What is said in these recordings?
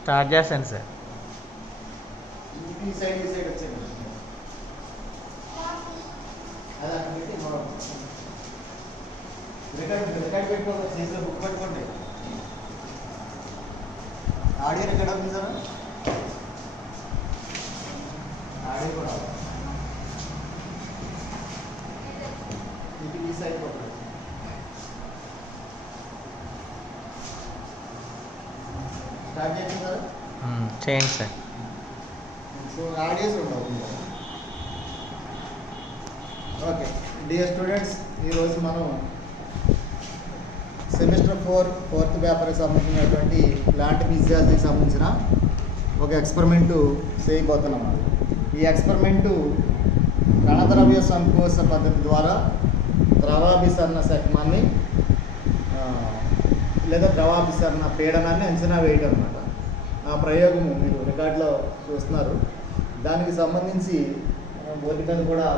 Start చేస్తాను sir. ఈ side వచ్చేది అలా పెట్టి రికార్డ్ పెట్టుకోండి, సీజీలో బుక్ పెట్టుకోండి. ఆడియో రికార్డ్ అవుతుంది సార్, ఆడియో కూడా ఈ సైడ్ పడుతుంది. స్టార్ట్ చేయండి సార్. చేయండి సార్. సో ఆడియోస్ ఉండవు. ఓకే డియర్ స్టూడెంట్స్, ఈరోజు మనం సెమిస్టర్ 4 4th పేపర్కి సంబంధించినటువంటి ప్లాంట్ ఫిజియాలజీకి సంబంధించిన ఒక ఎక్స్పెరిమెంటు చేయబోతున్నాం. ఈ ఎక్స్పెరిమెంటు కణద్రవ్య సంకోచ పద్ధతి ద్వారా ద్రవాభిసరణ శక్మాన్ని లేదా ద్రవాభిసరణ పీడనాన్ని అంచనా వేయడం అన్నమాట. ఆ ప్రయోగము మీరు రికార్డులో చూస్తున్నారు. దానికి సంబంధించి బోర్డు మీద కూడా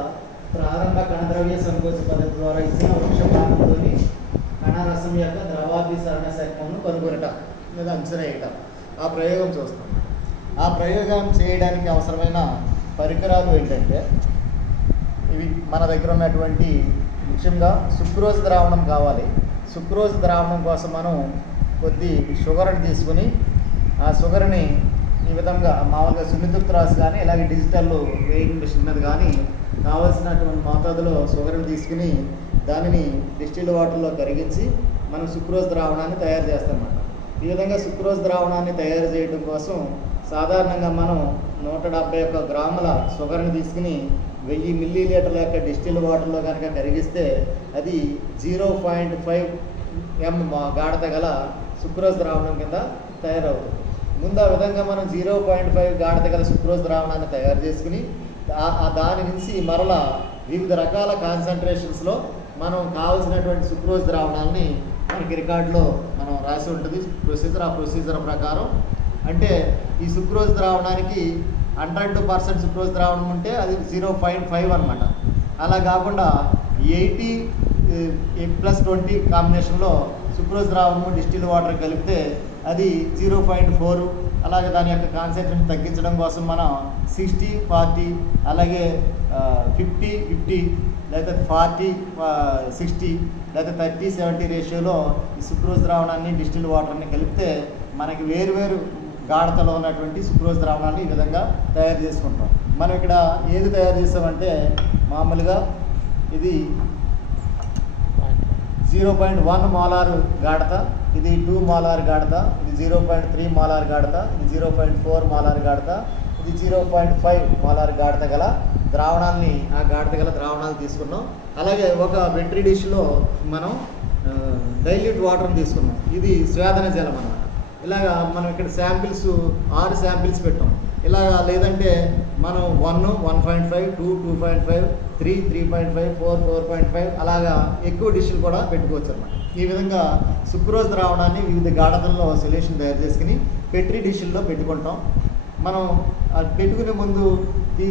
ప్రారంభ కణద్రవ్య సంకోచ పద్ధతి ద్వారా ఇచ్చిన వృక్షపాతంలోని కణరసం యొక్క ద్రవాభిసరణ శక్మను కనుగొనట లేదా అంచనా వేయటం, ఆ ప్రయోగం చూస్తాం. ఆ ప్రయోగం చేయడానికి అవసరమైన పరికరాలు ఏంటంటే ఇవి మన దగ్గర ఉన్నటువంటి ముఖ్యంగా సుక్రోజ్ ద్రావణం కావాలి. సుక్రోజ్ ద్రావణం కోసం మనం కొద్ది షుగర్ని తీసుకుని ఆ షుగర్ని ఈ విధంగా మామూలుగా సున్నితత్వ రాసి కానీ ఇలాగే డిజిటల్ వెయింగ్ మిషన్ మీద కానీ కావాల్సినటువంటి మోతాదులో షుగర్ని తీసుకుని దానిని డిస్టిల్డ్ వాటర్లో కరిగించి మనం సుక్రోజ్ ద్రావణాన్ని తయారు చేస్తామన్నమాట. ఈ విధంగా సుక్రోజ్ ద్రావణాన్ని తయారు చేయడం కోసం సాధారణంగా మనం 171 గ్రాముల షుగర్ని తీసుకుని 1000 మిల్లీలీటర్ల యొక్క డిస్టిల్డ్ వాటర్లో కనుక కరిగిస్తే అది 0.5 m గాఢత గల సుక్రోజ్ ద్రావణం కింద తయారవుతుంది. ముందు ఆ విధంగా మనం 0.5 గాఢత గల సుక్రోజ్ ద్రావణాన్ని తయారు చేసుకుని దాని నుంచి మరలా వివిధ రకాల కాన్సన్ట్రేషన్స్లో మనం కావాల్సినటువంటి సుక్రోజ్ ద్రావణాలని మనకి రికార్డులో మనం రాసి ఉంటుంది ప్రొసీజర్. ఆ ప్రొసీజర్ ప్రకారం అంటే ఈ సుక్రోజ్ ద్రావణానికి 100% సుక్రోజ్ ద్రావణం ఉంటే అది 0.5 అనమాట. అలా కాకుండా 80+20 కాంబినేషన్లో సుక్రోజ్ ద్రావణము డిస్టిల్డ్ వాటర్ కలిపితే అది 0.4. అలాగే దాని యొక్క కాన్సెంట్రేషన్ తగ్గించడం కోసం మనం 60-40 అలాగే 50-50 లేదా 40-60 లేదా 30-70 రేషియోలో ఈ సుక్రోజ్ ద్రావణాన్ని డిస్టిల్డ్ వాటర్ని కలిపితే మనకి వేరువేరు గాఢతలో ఉన్నటువంటి సుక్రోజ్ ద్రావణాన్ని ఈ విధంగా తయారు చేసుకుంటాం. మనం ఇక్కడ ఏది తయారు చేస్తామంటే మామూలుగా ఇది 0.1 మోలార్ గాఢత, ఇది 2 మోలార్ గాఢత, ఇది 0.3 మోలార్ గాఢత, ఇది 0.4 మోలార్ గాఢత, ఇది 0.5 మోలార్ గాఢత గల ద్రావణాన్ని ఆ గాఢత గల ద్రావణాలు తీసుకున్నాం. అలాగే ఒక వెట్రీ డిష్లో మనం డైల్యూట్ వాటర్ని తీసుకున్నాం. ఇది స్వేదన జలం అన్నమాట. ఇలాగా మనం ఇక్కడ శాంపిల్స్ 6 శాంపిల్స్ పెట్టాం. ఇలాగా లేదంటే మనం 1, 1.5, 2, 2.5, 3, 3.5, 4, 4.5 అలాగా ఎక్కువ డిష్లు కూడా పెట్టుకోవచ్చు అన్నమాట. ఈ విధంగా సుక్రోజ్ ద్రావణాన్ని వివిధ గాఢతల్లో సొల్యూషన్ తయారు చేసుకుని పెట్రీ డిష్ల్లో పెట్టుకుంటాం. మనం పెట్టుకునే ముందు ఈ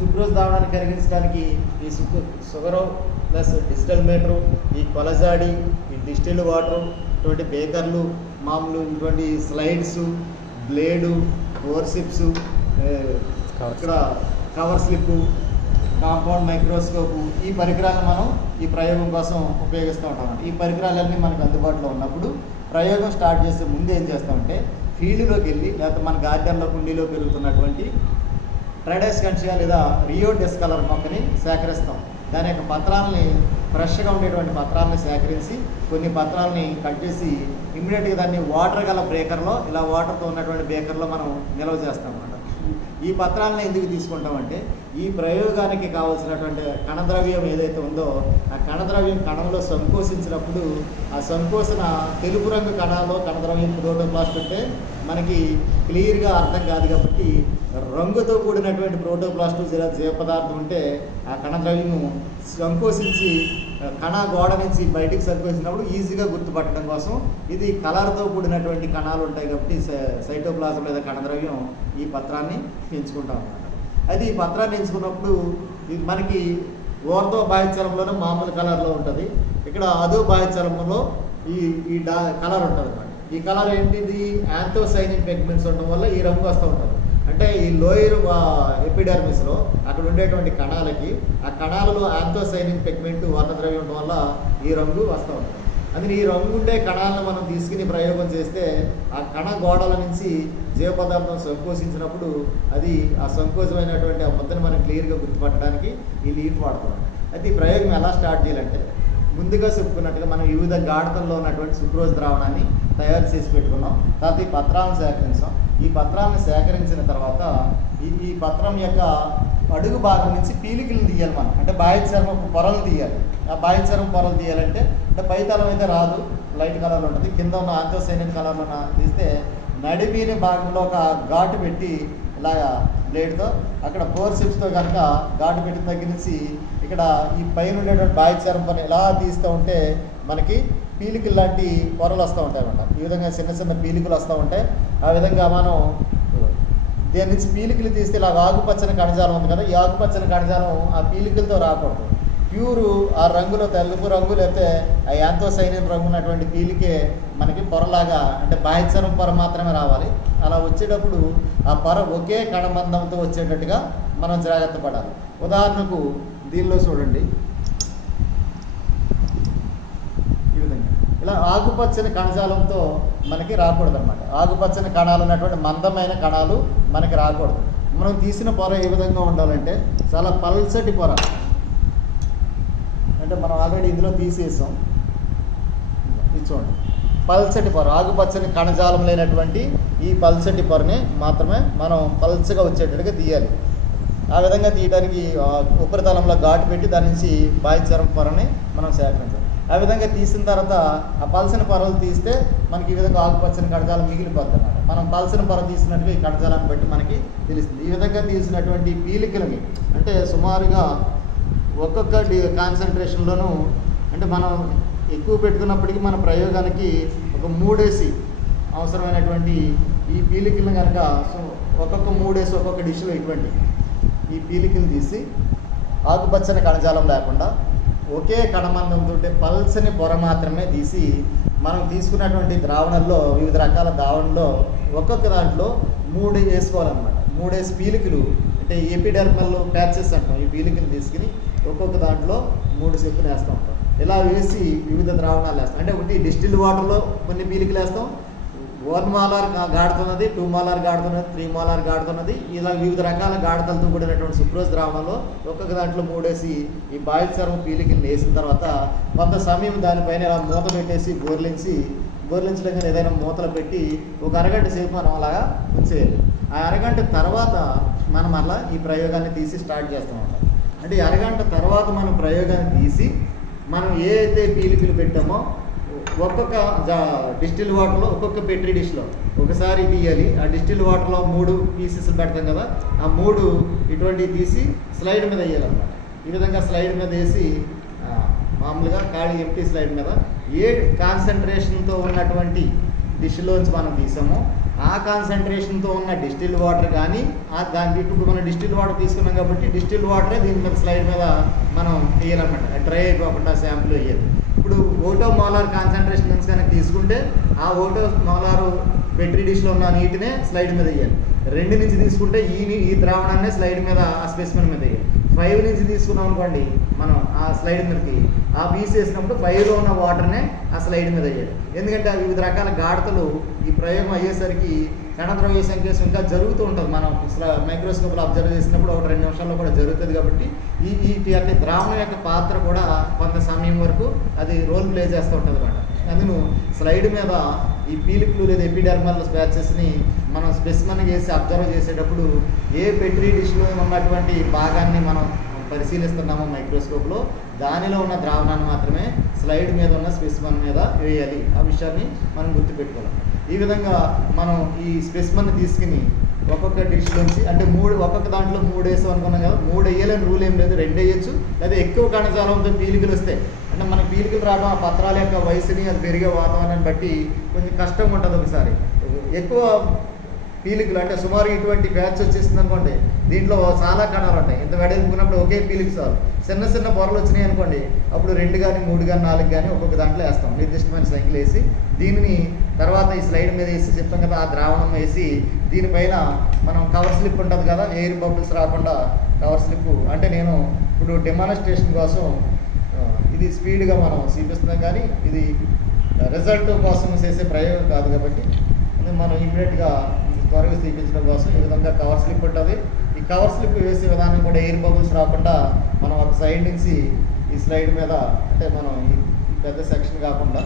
సుక్రోజ్ ద్రావణాన్ని కరిగించడానికి ఈ షుగరు ప్లస్ డిజిటల్ మీటరు, ఈ కొలజాడి, ఈ డిస్టిల్డ్ వాటరు, ఇటువంటి బేకర్లు, మామూలు ఇటువంటి స్లైడ్స్, బ్లేడు, ఫోర్సిప్స్, ఇక్కడ కవర్ స్లిప్, కాంపౌండ్ మైక్రోస్కోపు, ఈ పరికరాలను మనం ఈ ప్రయోగం కోసం ఉపయోగిస్తూ ఉంటాం. ఈ పరికరాలన్నీ మనకు అందుబాటులో ఉన్నప్పుడు ప్రయోగం స్టార్ట్ చేసే ముందు ఏం చేస్తామంటే ఫీల్డ్లోకి వెళ్ళి లేకపోతే మన గార్డెన్లో కుండీలో పెరుగుతున్నటువంటి ట్రైడెస్కంటియా లేదా రియో డిస్కలర్ మొక్కని సేకరిస్తాం. దాని యొక్క పత్రాలని ఫ్రెష్గా ఉండేటువంటి పత్రాలని సేకరించి కొన్ని పత్రాలని కట్ చేసి ఇమ్మీడియట్గా దాన్ని వాటర్ గల బ్రేకర్లో ఇలా వాటర్తో ఉన్నటువంటి బేకర్లో మనం నిల్వ చేస్తాం అన్నమాట. ఈ పత్రాలను ఎందుకు తీసుకుంటామంటే ఈ ప్రయోగానికి కావాల్సినటువంటి కణద్రవ్యం ఏదైతే ఉందో ఆ కణద్రవ్యం కణంలో సంకోచించినప్పుడు ఆ సంకోచన తెలుపు రంగు కణాల్లో కణద్రవ్యం ప్రోటోప్లాస్ట్ ఉంటే మనకి క్లియర్గా అర్థం కాదు. కాబట్టి రంగుతో కూడినటువంటి ప్రోటోప్లాస్ట్ జీవ పదార్థం ఉంటే ఆ కణద్రవ్యము సంకోచించి కణ గోడ నుంచి బయటికి సంకోచించినప్పుడు ఈజీగా గుర్తుపట్టడం కోసం ఇది కలర్తో కూడినటువంటి కణాలు ఉంటాయి. కాబట్టి సైటోప్లాజం లేదా కణద్రవ్యం ఈ పత్రాన్ని ఎంచుకుంటాం అన్నమాట. అది ఈ పత్రాన్ని ఎంచుకున్నప్పుడు ఇది మనకి ఓర్తో బాహ్యచలంలోనే మామూలు కలర్లో ఉంటుంది. ఇక్కడ అదో బాహ్యచలంలో ఈ కలర్ ఉంటుంది అన్నమాట. ఈ కలర్ ఏంటిది యాంథోసైనిన్ పిగ్మెంట్స్ ఉండడం వల్ల ఈ రంగు వస్తూ ఉంటుంది. అంటే ఈ లోయర్ ఎపిడర్మిస్లో అక్కడ ఉండేటువంటి కణాలకి ఆ కణాలలో యాంథోసైనిన్ పిగ్మెంట్ వర్ణద్రవ్యం ఉండడం వల్ల ఈ రంగు వస్తూ ఉంటుంది. అందుకని ఈ రంగు ఉండే కణాలను మనం తీసుకుని ప్రయోగం చేస్తే ఆ కణ గోడల నుంచి జీవ పదార్థం సంకోచించినప్పుడు అది ఆ సంకోచమైనటువంటి ఆ ముద్దను మనం క్లియర్గా గుర్తుపట్టడానికి ఈ లీఫ్ వాడతాం. అయితే ఈ ప్రయోగం ఎలా స్టార్ట్ చేయాలంటే ముందుగా చెప్పుకున్నట్టుగా మనం వివిధ గాఢతల్లో ఉన్నటువంటి సుక్రోజ్ ద్రావణాన్ని తయారు చేసి పెట్టుకున్నాం. తర్వాత ఈ పత్రాలను సేకరించాం. ఈ పత్రాలను సేకరించిన తర్వాత ఈ పత్రం యొక్క అడుగు భాగం నుంచి పీలికలు తీయాలి మనం. అంటే బాహ్య చర్మం పొరలు తీయాలి. ఆ బాహ్య చర్మం పొరలు తీయాలంటే అంటే పైతలం అయితే రాదు, లైట్ కలర్లో ఉంటుంది. కింద ఉన్న యాంథోసైనిన్ కలర్లో తీస్తే నడిమిని భాగంలో ఒక ఘాటు పెట్టి ఇలాగా బ్లేడ్తో అక్కడ ఫోర్సిప్స్తో కనుక ఘాటు పెట్టిన దగ్గర నుంచి ఇక్కడ ఈ పైన ఉండేటువంటి బాహ్య చర్మం పొర ఇలా తీస్తూ ఉంటే మనకి పీలికలు లాంటి పొరలు వస్తూ ఉంటాయి అన్నమాట. ఈ విధంగా చిన్న చిన్న పీలికలు వస్తూ ఉంటాయి. ఆ విధంగా మనం దీని నుంచి పీలికలు తీస్తే ఇలా ఆకుపచ్చని కణజాలం ఉంది కదా, ఈ ఆకుపచ్చని కణజాలం ఆ పీలికలతో రాకూడదు. ప్యూరు ఆ రంగులో తెలుపు రంగు లేకపోతే ఆ యాంథోసైనిన్ రంగు ఉన్నటువంటి పీలికే మనకి పొరలాగా అంటే బాహ్యచర్మం పొర మాత్రమే రావాలి. అలా వచ్చేటప్పుడు ఆ పొర ఒకే కణబంధంతో వచ్చేటట్టుగా మనం జాగ్రత్త పడాలి. ఉదాహరణకు దీనిలో చూడండి, ఈ విధంగా ఇలా ఆకుపచ్చని కణజాలంతో మనకి రాకూడదు అనమాట. ఆకుపచ్చని కణాలు ఉన్నటువంటి మందమైన కణాలు మనకి రాకూడదు. మనం తీసిన పొర ఏ విధంగా ఉండాలంటే చాలా పల్చటి పొర. అంటే మనం ఆల్రెడీ ఇందులో తీసేసాం, ఇది చూడండి, పల్చటి పొర, ఆకుపచ్చని కణజాలం లేనటువంటి ఈ పల్చటి పొరని మాత్రమే మనం పల్చగా వచ్చేటట్టుగా తీయాలి. ఆ విధంగా తీయడానికి ఉపరితలంలో ఘాటు పెట్టి దాని నుంచి బాహ్యచర్మ పొరని మనం సేకరించాలి. ఆ విధంగా తీసిన తర్వాత ఆ పల్సని పొరలు తీస్తే మనకి ఈ విధంగా ఆకుపచ్చని కణజాలం మిగిలిపోతుంది అన్నమాట. మనం పల్సని పొర తీసినట్టుగా ఈ కణజాలాన్ని బట్టి మనకి తెలుస్తుంది. ఈ విధంగా తీసినటువంటి పీలికలని అంటే సుమారుగా ఒక్కొక్క కాన్సన్ట్రేషన్లోనూ అంటే మనం ఎక్కువ పెట్టుకున్నప్పటికీ మన ప్రయోగానికి ఒక 3 అవసరమైనటువంటి ఈ పీలికలను కనుక ఒక్కొక్క 3 ఒక్కొక్క డిష్లో ఇటువంటి ఈ పీలికలు తీసి ఆకుపచ్చని కణజాలం లేకుండా ఒకే కణమందంతో పల్సని పొర మాత్రమే తీసి మనం తీసుకున్నటువంటి ద్రావణంలో వివిధ రకాల ద్రావణంలో ఒక్కొక్క దాంట్లో 3 వేసుకోవాలన్నమాట. 3 పీలికలు అంటే ఎపిడర్మల్ ప్యాచెస్ అంటాం. ఈ పీలికలు తీసుకుని ఒక్కొక్క దాంట్లో 3 చెప్పులు వేస్తూ ఉంటాం. ఇలా వేసి వివిధ ద్రావణాలు వేస్తాం. అంటే ఒకటి డిస్టిల్ వాటర్లో కొన్ని పీలికలు వేస్తాం, 1 మోలార్ గాడుతున్నది, 2 మోలార్ గాడుతున్నది, 3 మోలార్ గాడుతున్నది, ఇలా వివిధ రకాల గాఢతలతో కూడినటువంటి సుక్రోజ్ ద్రావణంలో ఒక్కొక్క దాంట్లో 3 వేసి ఈ బాయిల్ చర్మ పీలికలు వేసిన తర్వాత కొంత సమయం దానిపైన ఇలా మూత పెట్టేసి బోర్లించడం కానీ ఏదైనా మూతలు పెట్టి ఒక అరగంట సేపు మనం అలాగా ఉంచేయాలి. ఆ అరగంట తర్వాత మనం అలా ఈ ప్రయోగాన్ని తీసి స్టార్ట్ చేస్తాం అన్నమాట. అంటే ఈ అరగంట తర్వాత మనం ప్రయోగాన్ని తీసి మనం ఏ అయితే పీలికలు పెట్టామో ఒక్కొక్క డిస్టిల్ వాటర్లో ఒక్కొక్క పెట్రీ డిష్లో ఒకసారి తీయాలి. ఆ డిస్టిల్ వాటర్లో 3 పీసెస్ పెడతాం కదా, ఆ 3 ఇటువంటివి తీసి స్లైడ్ మీద వేయాలన్నమాట. ఈ విధంగా స్లైడ్ మీద వేసి మామూలుగా ఖాళీ ఎంటీ స్లైడ్ మీద ఏ కాన్సన్ట్రేషన్తో ఉన్నటువంటి డిష్లోంచి మనం తీసామో ఆ కాన్సన్ట్రేషన్తో ఉన్న డిస్టిల్ వాటర్ కానీ దానికి ఇప్పుడు మనం డిస్టిల్ వాటర్ తీసుకున్నాం కాబట్టి డిస్టిల్ వాటరే దీని మీద స్లైడ్ మీద మనం వేయాలన్నమాట. డ్రై అయిపోకుండా శాంపుల్ వేయాలి. ఇప్పుడు 1 మోలార్ కాన్సన్ట్రేషన్ నుంచి కనుక తీసుకుంటే ఆ 1 మోలారు పెట్రీ డిష్లో ఉన్న నీటినే స్లైడ్ మీద వేయాలి. 2 నుంచి తీసుకుంటే ఈ ద్రావణాన్ని స్లైడ్ మీద ఆ స్పెసిమెన్ మీద వేయాలి. 5 నుంచి తీసుకున్నాం అనుకోండి మనం ఆ స్లైడ్ మీదకి ఆ పీస్ వేసినప్పుడు 5లో ఉన్న వాటర్నే ఆ స్లైడ్ మీద వేయాలి. ఎందుకంటే ఆ వివిధ రకాల గాఢతలు ఈ ప్రయోగం అయ్యేసరికి కణద్రవ్య సంకేతం ఇంకా జరుగుతూ ఉంటుంది. మనం మైక్రోస్కోప్లో అబ్జర్వ్ చేసినప్పుడు 1-2 నిమిషాల్లో కూడా జరుగుతుంది. కాబట్టి ఈ యొక్క ద్రావణం యొక్క పాత్ర కూడా కొంత సమయం వరకు అది రోల్ ప్లే చేస్తూ ఉంటుంది అన్నమాట. అందును స్లైడ్ మీద ఈ పీలికలు లేదా ఎపిడర్మల్ ప్యాచెస్ని మనం స్పెసిమెన్ చేసి అబ్జర్వ్ చేసేటప్పుడు ఏ పెట్రీ డిష్లో ఉన్నటువంటి భాగాన్ని మనం పరిశీలిస్తున్నామో మైక్రోస్కోప్లో దానిలో ఉన్న ద్రావణాన్ని మాత్రమే స్లైడ్ మీద ఉన్న స్పెసిమెన్ మీద వేయాలి. ఆ విషయాన్ని మనం గుర్తుపెట్టుకోవాలి. ఈ విధంగా మనం ఈ స్పెసిమెన్ తీసుకుని ఒక్కొక్క డిష్లోంచి అంటే ఒక్కొక్క దాంట్లో 3 వేసాం అనుకున్నాం కదా, 3 వేయాలని రూల్ ఏం లేదు, 2 వేయచ్చు. లేదా ఎక్కువ కణజాలంతో పీలికలు వస్తాయి అంటే మన పీలికలు రావడం ఆ పత్రాల యొక్క వయసుని అది పెరిగే వాతావరణాన్ని బట్టి కొంచెం కష్టంగా ఉంటుంది. ఒకసారి ఎక్కువ పీలికలు అంటే సుమారు ఇటువంటి ప్యాచ్ వచ్చేస్తుంది అనుకోండి, దీంట్లో చాలా కణాలు ఉంటాయి. ఇంత వెడల్పుకున్నప్పుడు ఒకే పీలిక చాలు. చిన్న పొరలు వచ్చినాయి అనుకోండి, అప్పుడు 2 కానీ 3 కానీ 4 కానీ ఒక్కొక్క దాంట్లో వేస్తాం. నిర్దిష్టమైన సంఖ్యలు వేసి దీనిని తర్వాత ఈ స్లైడ్ మీద వేసి చెప్పాం కదా, ఆ ద్రావణం వేసి దీనిపైన మనం కవర్ స్లిప్ ఉంటుంది కదా, ఎయిర్ బబుల్స్ రాకుండా కవర్ స్లిప్. అంటే నేను ఇప్పుడు డెమాన్స్ట్రేషన్ కోసం ఇది స్పీడ్గా మనం చూపిస్తున్నాం, కానీ ఇది రిజల్ట్ కోసం చేసే ప్రయోగం కాదు కాబట్టి మనం ఇమీడియట్గా త్వరగా చూపించడం కోసం ఈ విధంగా కవర్ స్లిప్ ఉంటుంది. ఈ కవర్ స్లిప్ వేసే విధానం కూడా ఎయిర్ బబుల్స్ రాకుండా మనం ఒక సైడ్ నుంచి ఈ స్లైడ్ మీద, అంటే మనం ఈ పెద్ద సెక్షన్ కాకుండా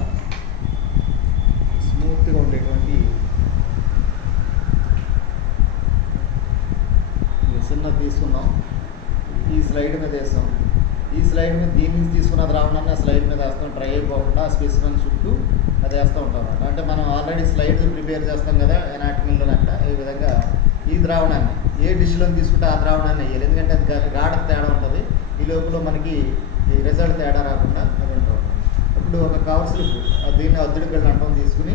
స్మూత్గా ఉండేటువంటి చిన్న తీసుకున్నాం, ఈ స్లైడ్ మీద వేస్తాం. ఈ స్లైడ్ మీద దీని నుంచి తీసుకున్న ద్రావణాన్ని ఆ స్లైడ్ మీద వేస్తాం, డ్రై అయిపోకుండా స్పెసిమెన్ చుట్టూ అది వేస్తూ ఉంటాం. అంటే మనం ఆల్రెడీ స్లైడ్స్ ప్రిపేర్ చేస్తాం కదా ఎనాటమీలో అంట, ఈ విధంగా ఈ ద్రావణాన్ని ఏ డిష్లో తీసుకుంటే ఆ ద్రావణాన్ని వేయాలి, ఎందుకంటే అది గాఢ తేడా ఉంటుంది. ఈ లోపల మనకి ఈ రిజల్ట్ తేడా రాకుండా అది ఉంటుంది. ఇప్పుడు ఒక కవర్ స్లిప్ దీన్ని అద్దెడి బిళ్ళ అంటం తీసుకుని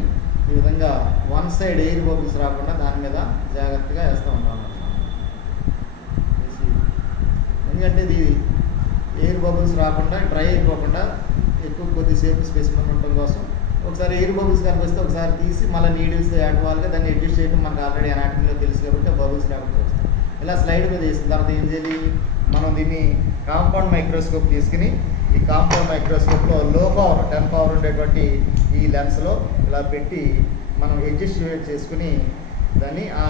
ఈ విధంగా వన్ సైడ్ ఎయిర్ బబుల్స్ రాకుండా దాని మీద జాగ్రత్తగా వేస్తూ ఉంటాం. ఎందుకంటే ఇది ఎయిర్ బబుల్స్ రాకుండా డ్రై అయిపోకుండా ఎక్కువ కొద్దిసేపు స్పెసిమెన్ ఉండటం కోసం ఒకసారి ఎయిర్ బబుల్స్ కనిపిస్తే ఒకసారి తీసి మళ్ళీ నీడిల్స్ యాడ్వాల్గా దాన్ని అడ్జస్ట్ చేయడం మనకు ఆల్రెడీ అనాటమీలో తెలుసు కాబట్టి బబుల్స్ రాకుండా వస్తాం. ఇలా స్లైడ్ మీద వేసిన తర్వాత ఏం చేయాలి, మనం దీన్ని కాంపౌండ్ మైక్రోస్కోప్ తీసుకుని ఈ కాంపౌండ్ మైక్రోస్కోప్లో లో పవర్ 10 పవర్ ఉండేటువంటి ఈ లెన్స్లో ఇలా పెట్టి మనం అడ్జస్ట్ చేసుకుని దాన్ని ఆ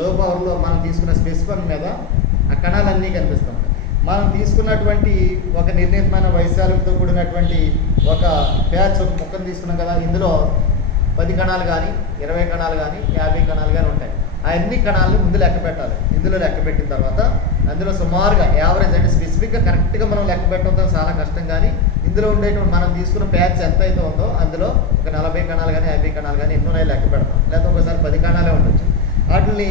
లో పవర్లో మనం తీసుకున్న స్పెసిమెన్ మీద ఆ కణాలన్నీ కనిపిస్తాం. మనం తీసుకున్నటువంటి ఒక నిర్ణీతమైన వైశాల్యంతో కూడినటువంటి ఒక ప్యాచ్, ఒక ముక్కను తీసుకున్నాం కదా, ఇందులో 10 కణాలు కానీ 20 కణాలు కానీ 50 కణాలు కానీ ఉంటాయి. ఆ అన్ని కణాలను ముందు లెక్క పెట్టాలి. ఇందులో లెక్క పెట్టిన తర్వాత అందులో సుమారుగా యావరేజ్, అంటే స్పెసిఫిక్గా కరెక్ట్గా మనం లెక్క పెట్టడం చాలా కష్టం, కానీ ఇందులో ఉండేటువంటి మనం తీసుకున్న ప్యాచ్ ఎంత అయితే ఉందో అందులో ఒక 40 కణాలు కానీ 50 కణాలు కానీ ఎన్నో లెక్క పెడతాం, లేకపోతే ఒకసారి 10 కణాలే ఉండొచ్చు. వాటిని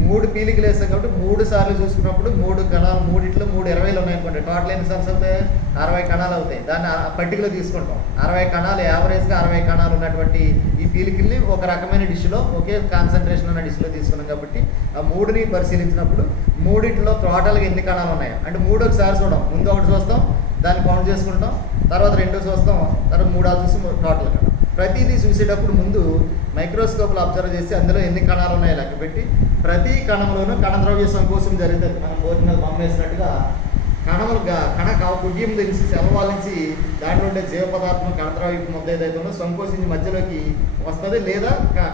3 పీలికలు వేస్తాం కాబట్టి 3 సార్లు చూసుకున్నప్పుడు 3 కణాలు, 3 20 ఉన్నాయనుకోండి, టోటల్ ఎన్ని సార్లు అవుతాయి, 60 కణాలు అవుతాయి. దాన్ని పట్టికలో తీసుకుంటాం. 60 కణాలు, యావరేజ్గా 60 కణాలు ఉన్నటువంటి ఈ పీలికల్ని ఒక రకమైన డిష్లో, ఒకే కాన్సన్ట్రేషన్ ఉన్న డిష్లో తీసుకున్నాం కాబట్టి ఆ 3ని పరిశీలించినప్పుడు 3లో టోటల్గా ఎన్ని కణాలు ఉన్నాయో, అంటే 3 ఒకసారి చూడం, ముందు ఒకటి చూస్తాం, దాన్ని కౌంట్ చేసుకుంటాం, తర్వాత 2 చూస్తాం, తర్వాత 3 చూసి టోటల్ కణం. ప్రతిదీ చూసేటప్పుడు ముందు మైక్రోస్కోప్లో అబ్జర్వ్ చేసి అందులో ఎన్ని కణాలు ఉన్నాయో లెక్క పెట్టి ప్రతి కణంలోనూ కణద్రవ్య సంకోచం జరుగుతుంది. మనం భోజనం బొమ్మ వేసినట్టుగా కణములు కుడ్యం తెలిసి సెలవాల నుంచి దాంట్లో ఉండే జీవ పదార్థం కణద్రవ్య ముద్ద ఏదైతే ఉందో సంకోచించి మధ్యలోకి వస్తుంది, లేదా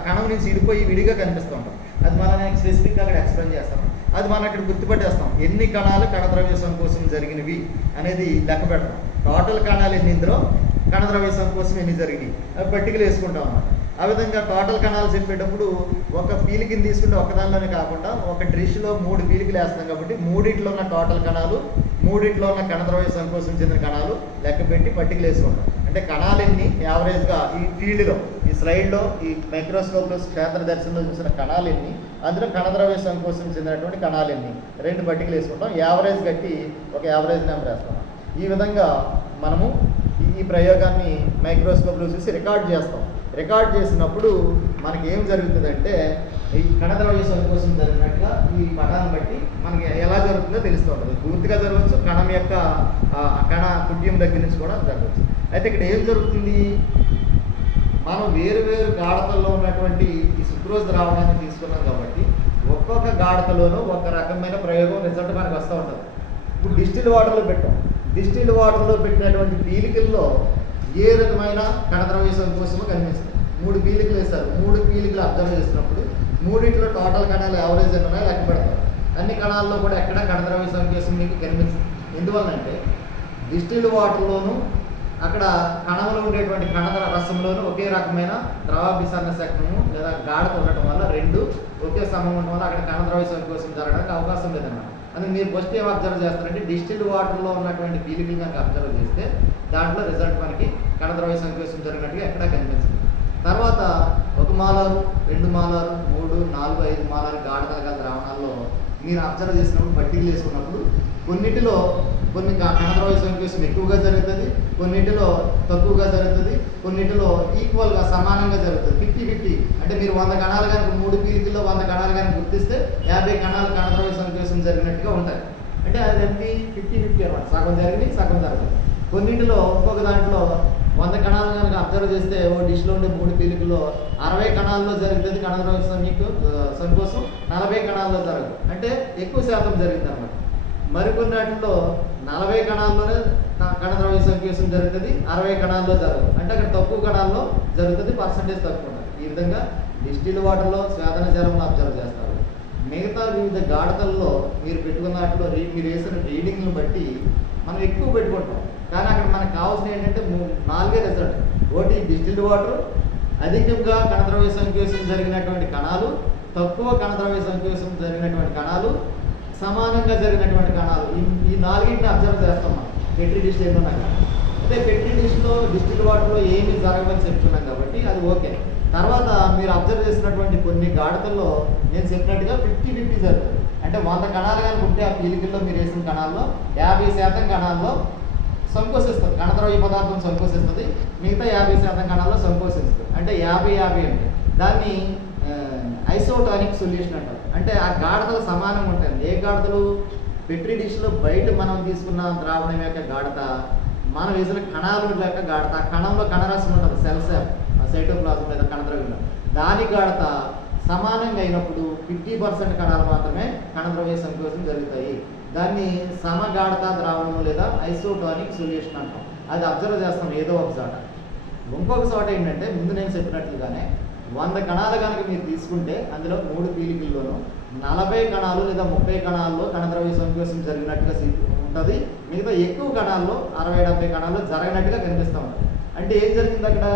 కణం నుంచి ఇడిపోయి విడిగా కనిపిస్తూ ఉంటాం. అది మనం స్పెసిఫిక్గా అక్కడ ఎక్స్ప్లెయిన్ చేస్తాం. అది మనం అక్కడ గుర్తుపట్టేస్తాం, ఎన్ని కణాలు కణద్రవ్య సంకోచం జరిగినవి అనేది లెక్క పెడతాం. టోటల్ కణాలు ఎన్ని, ఇందులో కణద్రవ్య సంకోచం ఎన్ని జరిగినాయి అవి పట్టికలు వేసుకుంటాం అన్నమాట. ఆ విధంగా టోటల్ కణాలు చెప్పేటప్పుడు ఒక పీలికని తీసుకుంటే ఒకదానిలోనే కాకుండా ఒక డిష్లో 3 పీలికలు వేస్తాం కాబట్టి 3లో ఉన్న టోటల్ కణాలు, 3లో ఉన్న కణద్రవ్య సంకోచం చెందిన కణాలు లెక్క పెట్టి పట్టికలు వేసుకుంటాం. అంటే కణాలన్నీ యావరేజ్గా ఈ ఫీల్డ్లో, ఈ స్లైడ్లో, ఈ మైక్రోస్కోప్లో క్షేత్ర దర్శనంలో చూసిన కణాలన్నీ, అందులో కణద్రవ్య సంకోచం చెందినటువంటి కణాలన్నీ 2 పట్టికలు వేసుకుంటాం. యావరేజ్ కట్టి ఒక యావరేజ్ నెంబర్ వేస్తాం. ఈ విధంగా మనము ఈ ప్రయోగాన్ని మైక్రోస్కోప్లో చూసి రికార్డ్ చేస్తాం. రికార్డ్ చేసినప్పుడు మనకి ఏం జరుగుతుందంటే ఈ కణద్రవ్య సంకోచం జరిగినట్టుగా ఈ పటాన్ని బట్టి మనకి ఎలా జరుగుతుందో తెలుస్తూ ఉంటుంది. పూర్తిగా జరగవచ్చు, కణం యొక్క కణ కుడ్యం దగ్గర నుంచి కూడా జరగవచ్చు. అయితే ఇక్కడ ఏం జరుగుతుంది, మనం వేరు వేరు గాఢతల్లో ఉన్నటువంటి ఈ సుక్రోజ్ ద్రావణాన్ని తీసుకున్నాం కాబట్టి ఒక్కొక్క గాఢతలోనూ ఒక రకమైన ప్రయోగం రిజల్ట్ మనకు వస్తూ ఉంటుంది. ఇప్పుడు డిస్టిల్డ్ వాటర్లో పెట్టాం. డిస్టిల్డ్ వాటర్లో పెట్టినటువంటి పీలికల్లో ఏ రకమైన కణద్రవ్య సంకోచము కనిపిస్తుంది. 3 పీలికలు వేస్తారు. 3 పీలికలు అబ్జర్వ్ చేసినప్పుడు 3లో టోటల్ కణాలు యావరేజ్ ఎన్ని ఉన్నాయో లెక్క పెడతారు. అన్ని కణాల్లో కూడా ఎక్కడ కణద్రవ్య సంకోచం మీకు కనిపిస్తుంది. ఎందువల్లంటే డిస్టిల్డ్ వాటర్లోనూ అక్కడ కణంలో ఉండేటువంటి కణద రసంలోనూ ఒకే రకమైన ద్రవాభిసరణ శక్తము లేదా గాఢత ఉండటం వల్ల 2 ఒకే సమయం ఉండడం వల్ల అక్కడ కణద్రవ్య సంకోచం జరగడానికి అవకాశం లేదన్నమాట. అందుకే మీరు ఫస్ట్ ఏం అబ్జర్వ్ చేస్తారంటే డిస్టిల్డ్ వాటర్లో ఉన్నటువంటి పీలికలు కనుక అబ్జర్వ్ చేస్తే దాంట్లో రిజల్ట్ మనకి కణద్రవ్య సంకోచం జరిగినట్టుగా ఎక్కడా కనిపించింది. తర్వాత 1 మాలారు, 2 మాలారు, 3, 4, 5 మాలారు గాఢత గల ద్రావణాల్లో మీరు అబ్జర్వ్ చేసినప్పుడు పట్టికలు వేసుకున్నప్పుడు కొన్నిటిలో కొన్ని కణద్రవ్య సంకోచం ఎక్కువగా జరుగుతుంది, కొన్నిటిలో తక్కువగా జరుగుతుంది, కొన్నిటిలో ఈక్వల్గా సమానంగా జరుగుతుంది. 50-50. అంటే మీరు 100 కణాలు కనుక 3 పీలికల్లో 100 కణాలు కనుక గుర్తిస్తే 50 కణాలు కణద్రవ్య సంకోచం జరిగినట్టుగా ఉంటాయి. అంటే అది 50-50 అనమాట. సగం జరిగింది, సగం జరగదు. కొన్నింటిలో ఒక్కొక్క దాంట్లో 100 కణాలు కనుక అబ్జర్వ్ చేస్తే ఓ డిష్లో ఉండే 3 పీలికల్లో 60 కణాల్లో జరుగుతుంది కణద్రవ్య సంకోచం, 40 కణాల్లో జరగదు. అంటే ఎక్కువ శాతం జరిగింది అనమాట. మరికొన్ని వాటిల్లో 40 కణాల్లోనే కణద్రవ్య సంకోచం జరుగుతుంది, 60 కణాల్లో జరగదు. అంటే అక్కడ తక్కువ కణాల్లో జరుగుతుంది, పర్సంటేజ్ తక్కువ ఉంటుంది. ఈ విధంగా డిస్టిల్ వాటర్లో స్వేదన జలంలో అబ్జర్వ్ చేస్తారు. మిగతా వివిధ గాఢతల్లో మీరు పెట్టుకున్న వాటిలో మీరు వేసిన రీడింగ్ని బట్టి మనం ఎక్కువ పెట్టుకుంటాం. కానీ అక్కడ మనకు కావాల్సిన ఏంటంటే 4 రిజల్ట్. ఒకటి డిస్టిల్డ్ వాటర్, అధికంగా కణద్రవ్య సంకోచం జరిగినటువంటి కణాలు, తక్కువ కణద్రవ్య సంకోచం జరిగినటువంటి కణాలు, సమానంగా జరిగినటువంటి కణాలు. ఈ 4ని అబ్జర్వ్ చేస్తాం మనం పెట్రీ డిష్ ఏమన్నాక. అంటే పెట్రీ డిష్లో డిస్టిల్డ్ వాటర్లో ఏమీ జరగవని చెప్తున్నాం కాబట్టి అది ఓకే. తర్వాత మీరు అబ్జర్వ్ చేసినటువంటి కొన్ని గాఢతల్లో నేను చెప్పినట్టుగా 50-50 జరుగుతుంది. అంటే 100 కణాలు కనుక ఉంటే ఆ పీలికల్లో మీరు వేసిన కణాల్లో 50% కణాల్లో సంకోచిస్తుంది, కణద్రవ్య పదార్థం సంకోచిస్తుంది. మిగతా 50% కణాల్లో సంకోచిస్తుంది. అంటే 50-50 అంటే దాన్ని ఐసోటానిక్ సొల్యూషన్ అంటారు. అంటే ఆ గాఢతలు సమానంగా ఉంటాయి. ఏ గాఢతలు? పెట్రీ డిష్లో బయట మనం తీసుకున్న ద్రావణం యొక్క గాఢత, మనం వేసిన కణాల యొక్క గాఢత, ఆ కణంలో కణరసం ఉంటుంది, సెల్స్ సైటోప్లాజం లేదా కణద్రవ్యం, దాని గాఢత సమానంగా అయినప్పుడు 50% కణాలు మాత్రమే కణద్రవ్య సంకోచం జరుగుతాయి. దాన్ని సమగాఢత ద్రావణము లేదా ఐసోటానిక్ సొల్యూషన్ అంటాం. అది అబ్జర్వ్ చేస్తాం ఏదో ఒక చోట. ఇంకొక చోట ఏంటంటే ముందు నేను చెప్పినట్లుగానే 100 కణాలు కనుక మీరు తీసుకుంటే అందులో 3 పీలికల్లోనూ 40 కణాలు లేదా 30 కణాల్లో కణద్రవ్య సంకోచం జరిగినట్టుగా ఉంటుంది. మిగతా ఎక్కువ కణాల్లో 60-70 కణాల్లో జరగనట్టుగా కనిపిస్తూ ఉంటుంది. అంటే ఏం జరిగింది అక్కడ?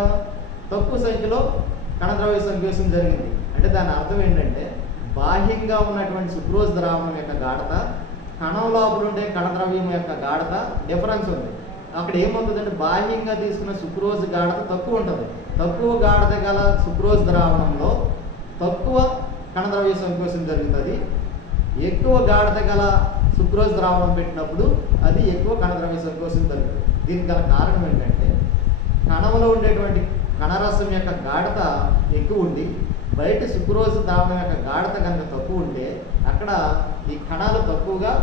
తక్కువ సంఖ్యలో కణద్రవ్య సంకోచం జరిగింది. అంటే దాని అర్థం ఏంటంటే బాహ్యంగా ఉన్నటువంటి సుక్రోజ్ ద్రావణం యొక్క గాఢత, కణం లోపల ఉండే కణద్రవ్యం యొక్క గాఢత డిఫరెన్స్ ఉంది. అక్కడ ఏమవుతుందంటే బాహ్యంగా తీసుకున్న సుక్రోజ్ గాఢత తక్కువ ఉంటుంది. తక్కువ గాఢత గల సుక్రోజ్ ద్రావణంలో తక్కువ కణద్రవ్య సంకోచం జరుగుతుంది. ఎక్కువ గాఢత గల సుక్రోజ్ ద్రావణం పెట్టినప్పుడు అది ఎక్కువ కణద్రవ్య సంకోచం జరుగుతుంది. దీనికి గల కారణం ఏంటంటే కణంలో ఉండేటువంటి కణరసం యొక్క గాఢత ఎక్కువ ఉండి బయట సుక్రోజ్ ద్రావణం యొక్క గాఢత కనుక తక్కువ ఉంటే అక్కడ ఈ కణాలు తక్కువగా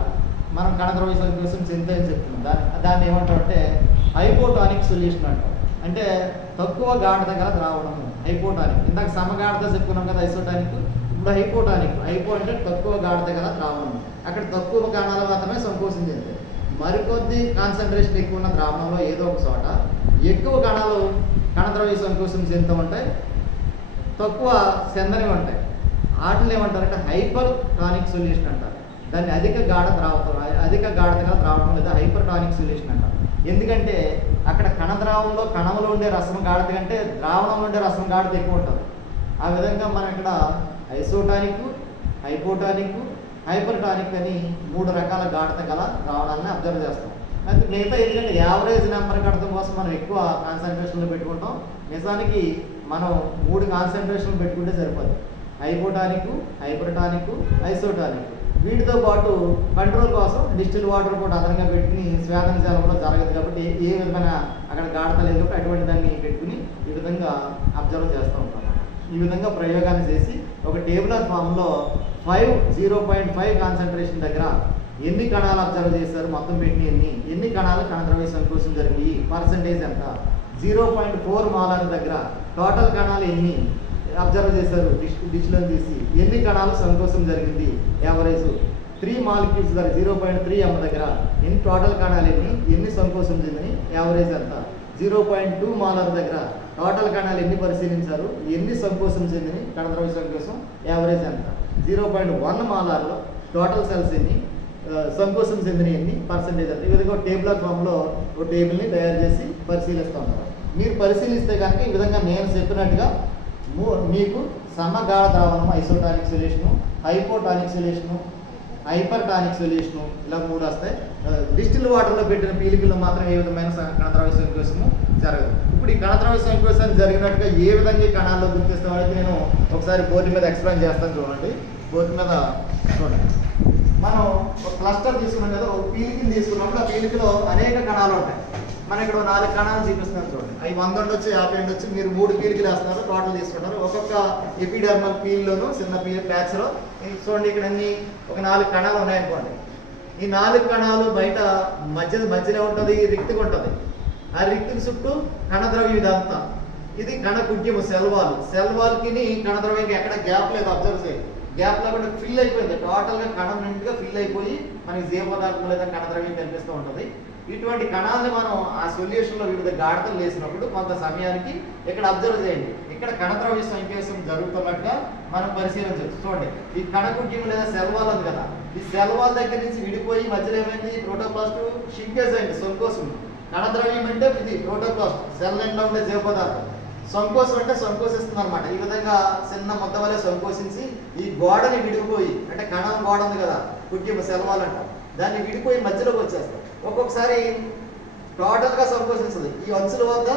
మనం కణద్రవ్య సంకోచం చెందుతాయని చెప్తున్నాం. దాన్ని ఏమంటామంటే హైపోటానిక్ సొల్యూషన్ అంటాం. అంటే తక్కువ గాఢత గల ద్రావణము హైపోటానిక్. ఇందాక సమగాఢత చెప్పుకున్నాం కదా ఐసోటానిక్, ఇప్పుడు హైపోటానిక్. హైపో అంటే తక్కువ గాఢత గల ద్రావణం. అక్కడ తక్కువ కణాలు మాత్రమే సంకోచం చెందుతాయి. మరికొద్ది కాన్సన్ట్రేషన్ ఎక్కువ ఉన్న ద్రావణంలో ఏదో ఒక చోట ఎక్కువ కణాలు కణద్రవ్య సంకోచం చెందుతూ ఉంటాయి, తక్కువ చెందనివి ఉంటాయి. వాటిని ఏమంటారంటే హైపర్ టానిక్ సొల్యూషన్ అంటారు. దాన్ని అధిక గాఢత గల ద్రావణం లేదా హైపర్ టానిక్ సొల్యూషన్ అంటారు. ఎందుకంటే అక్కడ కణద్రావంలో కణంలో ఉండే రసం గాఢత కంటే ద్రావణంలో ఉండే రసం గాఢత ఎక్కువ ఉంటుంది. ఆ విధంగా మనం ఇక్కడ ఐసోటానిక్, హైపోటానిక్, హైపర్ టానిక్ అని 3 రకాల గాఢత గల ద్రావణాలని అబ్జర్వ్ చేస్తాం. అయితే మిగతా ఏంటంటే యావరేజ్ నెంబర్ కడతం కోసం మనం ఎక్కువ కాన్సన్ట్రేషన్లో పెట్టుకుంటాం. నిజానికి మనం 3 కాన్సన్ట్రేషన్లు పెట్టుకుంటే సరిపోదు. Hypotonic, hyper tonic, isotonic. వీటితో పాటు కంట్రోల్ కోసం డిస్టిల్ వాటర్ కూడా అదనంగా పెట్టుకుని స్వేదన జలంలో జరగదు కాబట్టి ఏ విధమైన అక్కడ గాఢత లేదు కాబట్టి అటువంటి దాన్ని పెట్టుకుని ఈ విధంగా అబ్జర్వ్ చేస్తూ ఉంటాం. ఈ విధంగా ప్రయోగాన్ని చేసి ఒక టేబులర్ ఫామ్లో 0.5 కాన్సన్ట్రేషన్ దగ్గర ఎన్ని కణాలు అబ్జర్వ్ చేశారు, మొత్తం పెట్టిన ఎన్ని కణాలు కణద్రవ్య సంకోచం జరిగింది, పర్సంటేజ్ ఎంత, 0.4 మోలార్ దగ్గర టోటల్ కణాలు ఎన్ని అబ్జర్వ్ చేశారు, డిష్లో తీసి ఎన్ని కణాలు సంకోచం జరిగింది, యావరేజ్ 3 మాలిక్యూల్స్ దగ్గర 0.3 m దగ్గర ఎన్ని టోటల్ కణాలు ఎన్ని సంకోచం చెందిని, యావరేజ్ ఎంత, 0.2 మోలార్ దగ్గర టోటల్ కణాలు ఎన్ని పరిశీలించారు, ఎన్ని సంకోచం చెందిని, కణద్రవ్య సంకోచం యావరేజ్ ఎంత, 0.1 మోలార్లో టోటల్ సెల్స్ ఎన్ని, సంకోచం చెందిన ఎన్ని, పర్సంటేజ్ ఎంత. ఈ విధంగా టేబులర్ ఫామ్లో ఒక టేబుల్ని తయారు చేసి పరిశీలిస్తూ ఉన్నారు. మీరు పరిశీలిస్తే కనుక ఈ విధంగా నేను చెప్పినట్టుగా మీకు సమగాఢ ద్రావణం isotonic solution, hypotonic solution, hyper tonic solution ఇలా 3 వస్తాయి. డిస్టిల్ వాటర్లో పెట్టిన పీలికల్లో మాత్రం ఏ విధమైన కణద్రవ్య సంకోచము జరగదు. ఇప్పుడు ఈ కణద్రవ్య సంకోచం జరిగినట్టుగా ఏ విధంగా ఈ కణాల్లో గుర్తిస్తామనేది నేను ఒకసారి బోర్డు మీద ఎక్స్ప్లెయిన్ చేస్తాను. చూడండి, బోర్డు మీద చూడండి. మనం ఒక క్లస్టర్ తీసుకున్నాం కదా, ఒక పీలికని తీసుకున్నప్పుడు ఆ పీలికలో అనేక కణాలు ఉంటాయి. మనం ఇక్కడ 4 కణాలు చూపిస్తున్నాను చూడండి. అవి 100 ఉండొచ్చు, 50 ఉండొచ్చు. మీరు 3 పీలికలు వేస్తున్నారు, టోటల్ తీసుకుంటారు. ఒక్కొక్క ఎపిడర్మల్ పీల్లోనూ చిన్న ప్యాచ్లో చూడండి ఇక్కడ అన్ని ఒక 4 కణాలు ఉన్నాయనుకోండి. ఈ 4 కణాలు బయట మధ్యలో ఉంటుంది, రిక్తిగా ఉంటుంది. ఆ రిక్తికి చుట్టూ కణద్రవ్యం ఇదంతా. ఇది కణకుడ్యము సెల్ వాల్కి కణద్రవ్యానికి ఎక్కడ గ్యాప్ లేదు. అబ్జర్వ్ చేయి, గ్యాప్ లేకుండా ఫిల్ అయిపోయింది. టోటల్గా కణం నిండుగా ఫిల్ అయిపోయి మనకి జీవ పదార్థం లేదా కణద్రవ్యం కనిపిస్తూ ఉంటుంది. ఇటువంటి కణాలని మనం ఆ సొల్యూషన్లో వివిధ గాఢతలు వేసినప్పుడు కొంత సమయానికి ఇక్కడ అబ్జర్వ్ చేయండి, ఇక్కడ కణద్రవ్య సంకేతం జరుగుతున్నట్టుగా మనం పరిశీలించవచ్చు. చూడండి, ఈ కణకుడ్యం లేదా సెల్ వాల్ ఉంది కదా, ఈ సెల్ వాల్ దగ్గర నుంచి విడిపోయి మధ్యలో ఏమైంది, ప్రోటోప్లాస్ట్ షింకేజ్ అయింది, సంకోసం. కణద్రవ్యం అంటే ఇది ప్రోటోప్లాస్ట్, సెల్ ఎండ్లో ఉండే జీవ పదార్థం. సంకోసం అంటే సంకోచిస్తుంది అనమాట. ఈ విధంగా చిన్న ముద్ద వలె సంకోచించి ఈ గోడని విడిపోయి, అంటే కణం గోడ ఉంది కదా, కుడ్యం సెల్ వాల్ అంటాం, దాన్ని విడిపోయి మధ్యలోకి వచ్చేస్తాం. ఒక్కొక్కసారి టోటల్గా సంకోచించదు, ఈ అంచుల వద్ద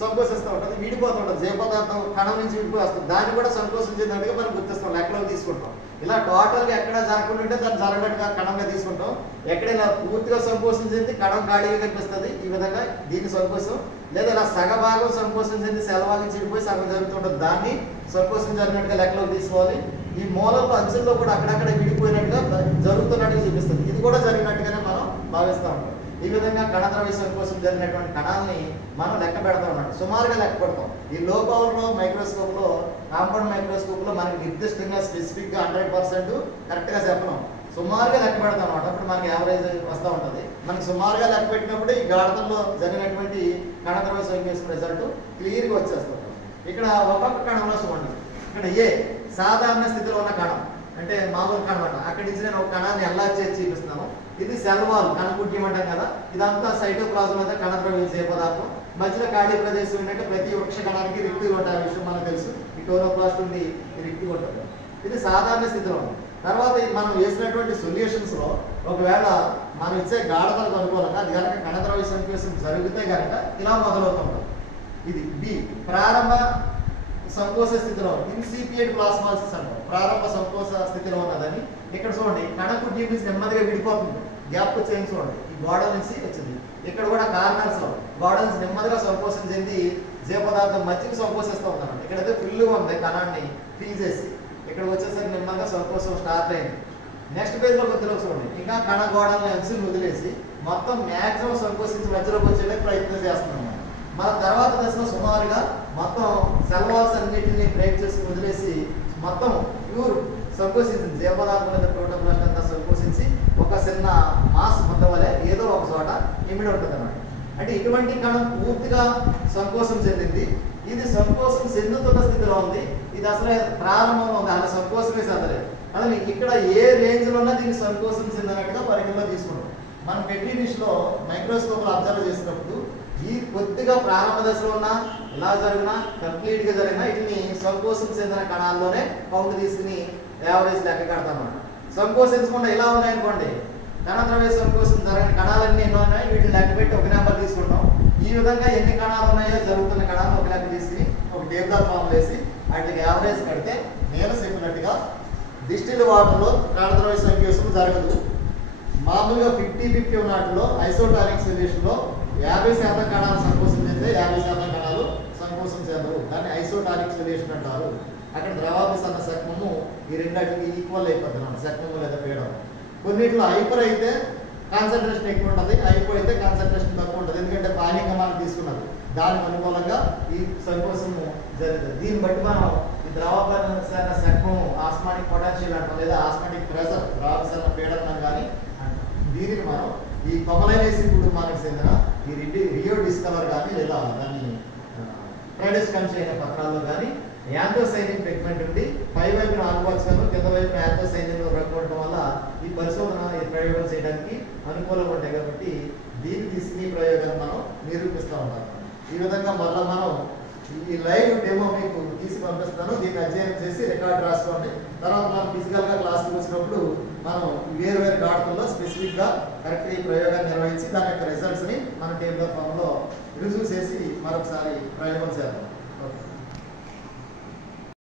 సంకోచిస్తూ ఉంటుంది, విడిపోతుంటుంది. జీవ పదార్థం కణం నుంచి విడిపోయి వస్తుంది, దాన్ని కూడా సంకోచించేటట్టుగా మనం గుర్తిస్తాం, లెక్కలోకి తీసుకుంటాం. ఇలా టోటల్గా ఎక్కడ జరగకుంటుంటే దాన్ని జరగట్టుగా కణంగా తీసుకుంటాం. ఎక్కడైనా పూర్తిగా సంకోచించింది కణం ఖాళీగా కనిపిస్తుంది, ఈ విధంగా దీన్ని సంకోచం. లేదా ఇలా సగభాగం సంకోచించింది సెల్ వాల్ నుంచి విడిపోయి సగం జరుగుతుంటుంది, దాన్ని సంకోచం జరిగినట్టుగా లెక్కలోకి తీసుకోవాలి. ఈ మూలపు అంచుల్లో కూడా అక్కడక్కడ విడిపోయినట్టుగా జరుగుతున్నట్టుగా చూపిస్తుంది, ఇది కూడా జరిగినట్టుగానే మనం భావిస్తూ ఉంటాం. ఈ విధంగా కణద్రవ్య సంకోచం జరిగినటువంటి కణాలని మనం లెక్క పెడతాం అన్నమాట, సుమారుగా లెక్క పెడతాం. ఈ లో పవర్లో మైక్రోస్కోప్లో, కాంపౌండ్ మైక్రోస్కోప్లో మనకి నిర్దిష్టంగా స్పెసిఫిక్గా 100% కరెక్ట్గా చెప్పడం, సుమారుగా లెక్క పెడతాం అనమాట. అప్పుడు మనకి యావరేజ్ వస్తూ ఉంటుంది. మనకి సుమారుగా లెక్క పెట్టినప్పుడు ఈ గాఢతల్లో జరిగినటువంటి కణద్రవ్య సంకేతం రిజల్ట్ క్లియర్గా వచ్చేస్తుంది. ఇక్కడ ఒక్కొక్క కణంలో చూడండి, ఇక్కడ ఏ సాధారణ స్థితిలో ఉన్న కణం అంటే మామూలు కణం అంట, అక్కడి నుంచి నేను ఒక కణాన్ని ఎలా చేసి చూపిస్తున్నాను. ఇది సెల్ వాల్, కణకుడ్యం అంటాం కదా, ఇదంతా సైటోప్లాజం అయితే కణద్రవ్య జీవ పదార్థం. మధ్యలో ఖాళీ ప్రదేశం ఏంటంటే ప్రతి వృక్ష కణానికి రిక్తిగా ఉంటాయి, ఆ విషయం మనకు తెలుసు. ఈ టోరోప్లాస్ట్ ఉంది, ఈ రిక్తిగా ఉంటుంది. ఇది సాధారణ స్థితిలో ఉంది. తర్వాత మనం వేసినటువంటి సొల్యూషన్స్ లో ఒకవేళ మనం ఇచ్చే గాఢతలకు అనుకూలంగా అది కనుక కణద్రవ్య సంకేతం జరిగితే కనుక ఇలా మొదలవుతుంటాం. ఇది బి, ప్రారంభ సంకోచ స్థితిలో, ఇన్సిపియట్ ప్లాస్మాసిస్ అంటాం, ప్రారంభ సంకోచ స్థితిలో ఉన్నదని. ఇక్కడ చూడండి, కణకుడ్యం నుంచి నెమ్మదిగా విడిపోతుంది, గ్యాప్ చేంజ్ చూడండి, ఈ గోడ నుంచి వచ్చింది. ఇక్కడ కూడా కార్నర్స్ లో గోడ నుంచి నెమ్మదిగా సంకోచం చెంది జీవ పదార్థం మధ్యకి సంకోచిస్తూ ఉందన్నమాట. ఇక్కడైతే ఫుల్గా ఉంది, కణాన్ని ఫిల్ చేసి ఇక్కడికి వచ్చేసరికి నెమ్మదిగా సంకోచం స్టార్ట్ అయింది. నెక్స్ట్ పేజ్ లో కొద్దిలో చూడండి, ఇంకా కణ గోడల్ని అంచులు వదిలేసి మొత్తం మ్యాక్సిమం సంకోచించి మధ్యలోకి వచ్చేందుకు ప్రయత్నం చేస్తున్నాం. మన తర్వాత దశలో సుమారుగా మొత్తం సెల్ వాల్స్ అన్నింటినీ బ్రేక్ చేసి వదిలేసి మొత్తం ప్యూర్ సంకోచించింది జీవ పదార్థం మీద ప్రోటోప్లాస్ట్ అంతా సంకోచించి ఒక చిన్న మాస్ మొత్తం వలె ఏదో ఒక చోట ఇమిడి ఉంటుంది అన్నమాట. అంటే ఇటువంటి కణం పూర్తిగా సంకోచం చెందింది, ఇది సంకోచం చెందుతున్న స్థితిలో ఉంది, ఇది అసలు ప్రారంభంలో ఉంది, అలా సంకోచమే చెందలేదు. అదే ఇక్కడ ఏ రేంజ్ లోనే దీన్ని సంకోచం చెందినట్టుగా పరిగణలో తీసుకుంటాం. మనం పెట్రీ డిష్ లో మైక్రోస్కోప్ లో అబ్జర్వ్ చేసినప్పుడు ఈ కొద్దిగా ప్రారంభ దశలో ఉన్న ఇలా జరిగినా కంప్లీట్ గా జరిగినా వీటిని సంకోచం చెందిన కణాల్లోనే కౌంట్ తీసుకుని యావరేజ్ లెక్క కడతాం అన్నమాట. సంకోచించకుండా ఇలా ఉన్నాయనుకోండి, కణద్రవ్య సంకోచం జరిగిన కణాలన్నీ ఎన్నో ఉన్నాయి, వీటిని లెక్క పెట్టి ఒక నెంబర్ తీసుకుంటాం. ఈ విధంగా ఎన్ని కణాలు ఉన్నాయో జరుగుతున్న కణాలను ఒక లెక్క తీసుకుని ఒక టేబుల్ ఫామ్ వేసి వాటికి యావరేజ్ కడితే నేను చెప్పినట్టుగా డిస్టిల్డ్ వాటర్లో కణద్రవ్య సంకోచం జరగదు. మామూలుగా 50-50 ఉన్నట్లో ఐసోటానిక్ సొల్యూషన్లో 50% కణాలు సంకోచం చెందితే 50% కణాలు సంకోచం చెందవు, దాన్ని ఐసోటానిక్ సొల్యూషన్ అంటారు. అక్కడ ద్రవాభిసరణ శక్మము ఈ రెండింటికి ఈక్వల్ అయిపోతుంది అన్నమాట, శక్మము లేదా పీడనం. కొన్నిట్లో హైపర్ అయితే కాన్సన్ట్రేషన్ ఎక్కువ ఉంటుంది, హైపో అయితే కాన్సన్ట్రేషన్ తక్కువ ఉంటుంది, ఎందుకంటే బాహ్యంగా మనం తీసుకున్నది దానికి అనుకూలంగా ఈ సంకోచము జరుగుతుంది. దీన్ని బట్టి మనం ఈ ద్రవాభిసరణ శక్మము ఆస్మాటిక్ పొటెన్షియల్ అంటాం, లేదా ఆస్మాటిక్ ప్రెషర్ ద్రవాభిసరణ పీడనం కానీ అంటాం. దీనికి మనం ఈ కొమలైనేసి కుటుంబానికి చెందిన ఈ రియో డిస్కవర్ కానీ లేదా దాన్ని ప్రైడస్ కంచి అయిన పత్రాల్లో కానీ యాంథోసైనిన్ పిగ్మెంట్ ఉండి పై వైపున ఆకుపచ్చను కింద వైపున యాంథోసైనిన్ రక్కడం వల్ల ఈ పరిశోధన ఈ ప్రయోగం చేయడానికి అనుకూలంగా ఉంటాయి. కాబట్టి దీన్ని తీసుకుని ప్రయోగాన్ని మనం నిరూపిస్తూ ఉంటాం. ఈ విధంగా మళ్ళీ మనం ఈ లైవ్ డెమో మీకు తీసి పంపిస్తాను, దీన్ని అధ్యయనం చేసి రికార్డ్ రాసుకోండి. తర్వాత మనం ఫిజికల్గా క్లాస్కి వచ్చినప్పుడు మనం వేరు వేరు గాఢతల్లో స్పెసిఫిక్గా కరెక్ట్గా ఈ ప్రయోగాన్ని నిర్వహించి దాని యొక్క రిజల్ట్స్ని మన టేబుల్ ఫామ్లో రుజువు చేసి మరొకసారి ప్రయోగం చేద్దాం.